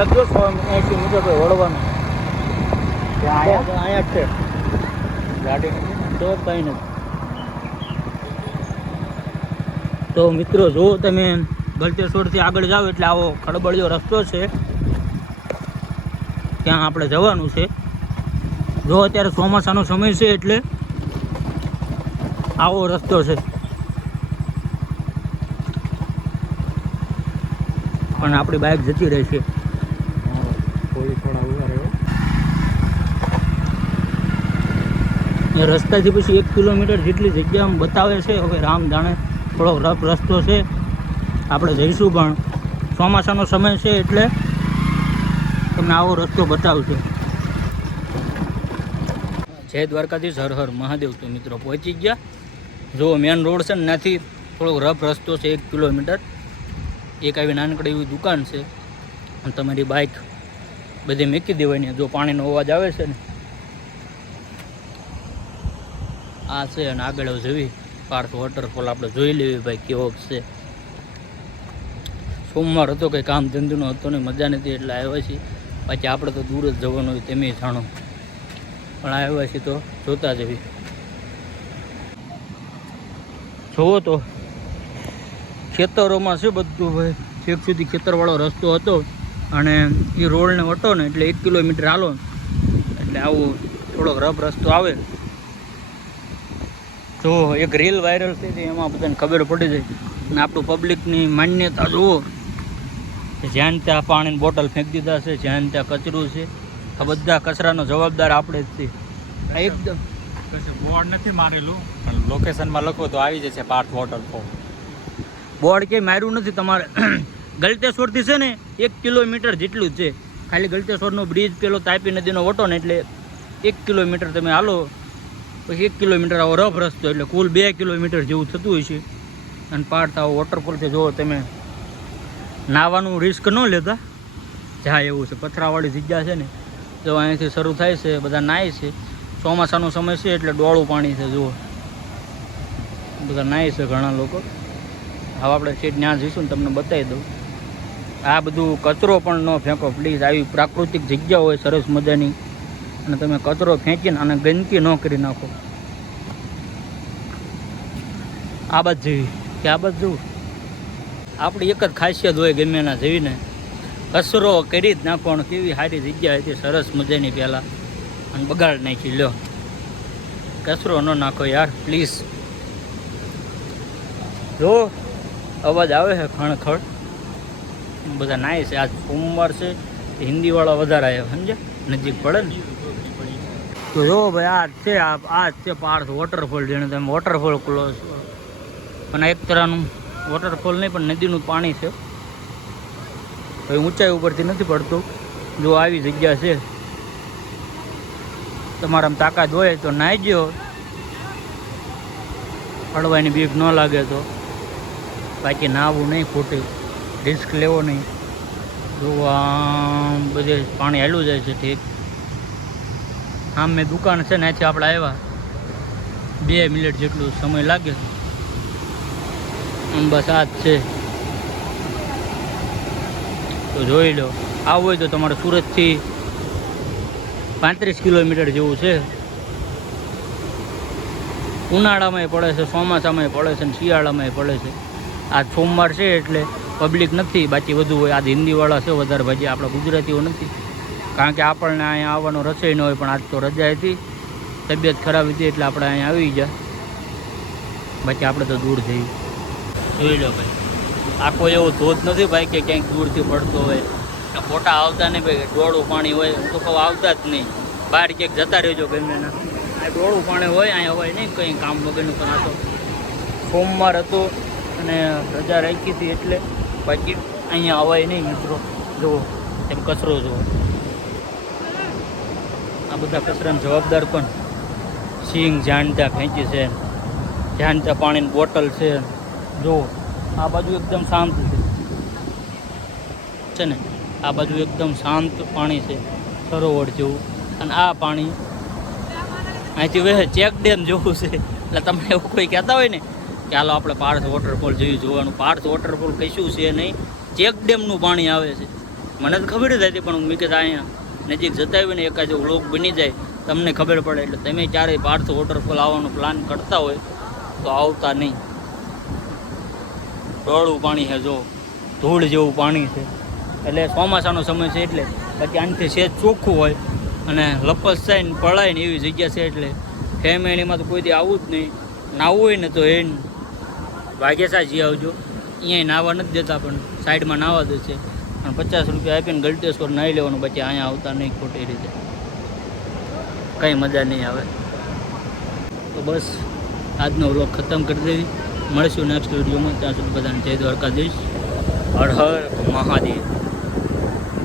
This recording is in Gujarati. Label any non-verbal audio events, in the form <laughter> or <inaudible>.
રાખજો સો એંસી મીટર વળવાનું. આયા? અહીંયા જ છે. ગાડી તો કંઈ નથી. તો મિત્રો જો તમે ગલતેશ્વરથી આગળ જાઓ એટલે આવો ખડબડિયો રસ્તો છે. ત્યાં આપણે જવાનું છે. જો અત્યારે ચોમાસાનો સમય છે એટલે આવો રસ્તો છે. પણ આપણી બાઇક જતી રહેશે એ રસ્તાથી પછી એક કિલોમીટર જેટલી જગ્યા બતાવે છે, હવે રામ જાણે થોડો રફ રસ્તો છે. આપણે જઈશું પણ. ચોમાસાનો સમય છે એટલે તમને આવો રસ્તો બતાવશે જય દ્વારકાધીશ, હર હર, મહાદેવ. તો મિત્રો પહોંચી ગયા. જો મેન રોડ છે ને, ત્યાંથી થોડોક રફ રસ્તો છે, એક કિલોમીટર. એક આવી નાનકડી એવી દુકાન છે. અને તમારી બાઇક બધી મૂકી દેવાની. જો પાણીનો અવાજ આવે છે ને આ છે અને આગળ જવી. પાર્થ વોટરફોલ આપણે જોઈ લેવી ભાઈ, કેવો છે. સોમવાર હતો કંઈ કામ ધંધોનો હતો ને મજા નથી એટલે આવ્યા છીએ. પછી આપણે તો દૂર જ જવાનું હોય તેમે જાણો. પણ આવ્યા છીએ તો જોતા જવી જોવો તો. ખેતરોમાં છે બધું ભાઈ. છેક સુધી ખેતરવાળો રસ્તો હતો અને એ રોડને વટો ને, એટલે એક કિલોમીટર હાલો. એટલે આવું થોડોક રફ રસ્તો આવે. જો એક રીલ વાયરલ થઈ હતી એમાં બધાને ખબર પડી જાય અને આપણું પબ્લિકની માન્યતા જુઓ. કે જ્યાં ત્યાં પાણીની બોટલ ફેંકી દીધા છે જ્યાં ત્યાં કચરું છે આ બધા કચરાનો જવાબદાર આપણે જ છીએ. એકદમ. બોર્ડ નથી મારેલું? પણ લોકેશનમાં લખો તો આવી જશે પાર્થ વોટરફોલ બોર્ડ કંઈ માર્યું નથી તમારે? <clears throat> ગલતેશ્વરથી છે ને એક કિલોમીટર જેટલું જ છે. ખાલી ગલતેશ્વરનો બ્રિજ પેલો તાપી નદીનો વટો ને એટલે એક કિલોમીટર તમે હાલો પછી એક કિલોમીટર આવો રફ રસ્તો એટલે કુલ બે કિલોમીટર જેવું થતું હોય છે. અને પાર્થ આવો વોટરફોલથી જોવો તમે નાહવાનું રિસ્ક ન લેતા, જાય એવું છે. પથરાવાળી જગ્યા છે ને, જો અહીંયાથી શરૂ થાય છે, બધા નાય છે. ચોમાસાનો સમય છે એટલે ડોળું પાણી છે, જુઓ. બધા નાય છે ઘણા લોકો. હવે આપણે સીટ ત્યાં જઈશું ને તમને બતાવી દઉં. આ બધું કચરો પણ ન ફેંકો. પ્લીઝ આવી પ્રાકૃતિક જગ્યા હોય, સરસ મજાની. અને તમે કચરો ફેંકીને અને ગંદકી ન કરી નાખો. આ બાજુ જેવી. કે આ બાજુ જવું આપણી એક જ ખાસિયત હોય ગમે એના જેવીને. કચરો કરી જ નાખવાનો, કેવી સારી જગ્યા હતી, સરસ મજાની પહેલાં. અને બગાડ નાખી, લ્યો. કચરો ન નાખો યાર, પ્લીઝ. જો, અવાજ આવે છે ખણખડ બધા નાય છે. આજ સોમવાર છે. હિન્દીવાળા વધારે આવ્યા સમજે નજીક પડે ને? તો જો ભાઈ આ છે આ આ છે પાર્થ વોટરફોલ જેને તમે વોટરફોલ ક્લોઝ અને એક તરહનું વોટરફોલ નહીં, પણ નદીનું પાણી છે. ભાઈ, ઊંચાઈ ઉપરથી નથી પડતું. જો આવી જગ્યા છે, તમારામાં તાકાત હોય તો નાહી ગયો. પડવાની બીક ન લાગે તો. બાકી નાહવું નહીં, ખોટું. રિસ્ક લેવો નહીં. જો આમ બધે પાણી હાલું જાય છે, ઠીક. આમ મેં દુકાન છે ને અહીંથી આપણે આવ્યા. બે મિનિટ જેટલું સમય લાગે બસ આ જ છે. તો જોઈ લો, આવું હોય તો તમારે સુરતથી પાંત્રીસ કિલોમીટર જેવું છે. ઉનાળામાંય પડે છે ચોમાસામાંય પડે છે અને શિયાળામાંય પડે છે. આ સોમવાર છે એટલે પબ્લિક નથી, બાકી વધુ હોય. આ હિન્દીવાળા છે, વધારે ભાજી આપણા ગુજરાતીઓ નથી. કારણ કે આપણને અહીંયા આવવાનો રસોઈ ન હોય, પણ આજ તો રજા હતી. તબિયત ખરાબ હતી એટલે આપણે અહીંયા આવી ગયા. બાકી આપણે તો દૂર જઈએ. જોઈ લો ભાઈ. આ કોઈ એવો ધોધ નથી ભાઈ કે ક્યાંક દૂરથી પડતો હોય. ફોટા આવતા નહીં ભાઈ, ડોળું પાણી હોય. હું તો કહું આવતા જ નહીં. બહાર ક્યાંક જતા રહેજો ગમે ના આ ડોળું પાણી હોય, અહીંયા હોય નહીં કંઈ કામ વગરનું, પણ આ તો સોમવાર હતો અને રજા રાખી હતી એટલે બાકી અહીંયા અવાય નહીં મિત્રો. જુઓ, એમ કચરો જુઓ. આ બધા કચરાના જવાબદાર પણ સિંગ જાણતા ફેંચી છે. જાણતા પાણીની બોટલ છે. જો, આ બાજુ એકદમ શાંત છે. છે ને? આ બાજુ એકદમ શાંત પાણી છે. સરોવર જેવું. અને આ પાણી અહીંથી વહે, ચેક ડેમ જેવું છે. એટલે તમને એવું કોઈ કહેતા હોય ને કે હાલો આપણે પાર્થ વોટરફોલ જોયું જોવાનું. પાર્થ વોટરફોલ કશું છે નહીં. ચેક ડેમનું પાણી આવે છે. મને તો ખબર જ હતી, પણ હું મીકે અહીંયા નજીક જતા હોય ને એકાદ વ્લોગ બની જાય, તમને ખબર પડે. એટલે તમે ક્યારેય પાર્થ વોટરફોલ આવવાનો પ્લાન કરતા હોય, તો આવતા નહીં. ડોળું પાણી છે, જો. ધૂળ જેવું પાણી છે. એટલે ચોમાસાનો સમય છે એટલે પછી આનાથી સેજ ચોખ્ખું હોય અને લપસ થાય ને પડાય ને એવી જગ્યા છે એટલે ફેમિલીમાં તો કોઈ દી આવું જ નહીં. નાવું હોય ને તો એ વાઘેસા જી આવજો. અહીંયા નાહવા નથી દેતા, પણ સાઈડમાં નાહવા દે છે. અને પચાસ રૂપિયા આપીને ગલતેશ્વર નાહી લેવાનું પછી અહીંયા આવતા નહીં ખોટી રીતે. કંઈ મજા નહીં આવે. તો બસ, આજનો વ્લોગ ખતમ કરી દેવી. મળશું નેક્સ્ટ વિડીયોમાં ત્યાં સુધી બધાને જય દ્વારકાધીશ. હર હર મહાદેવ.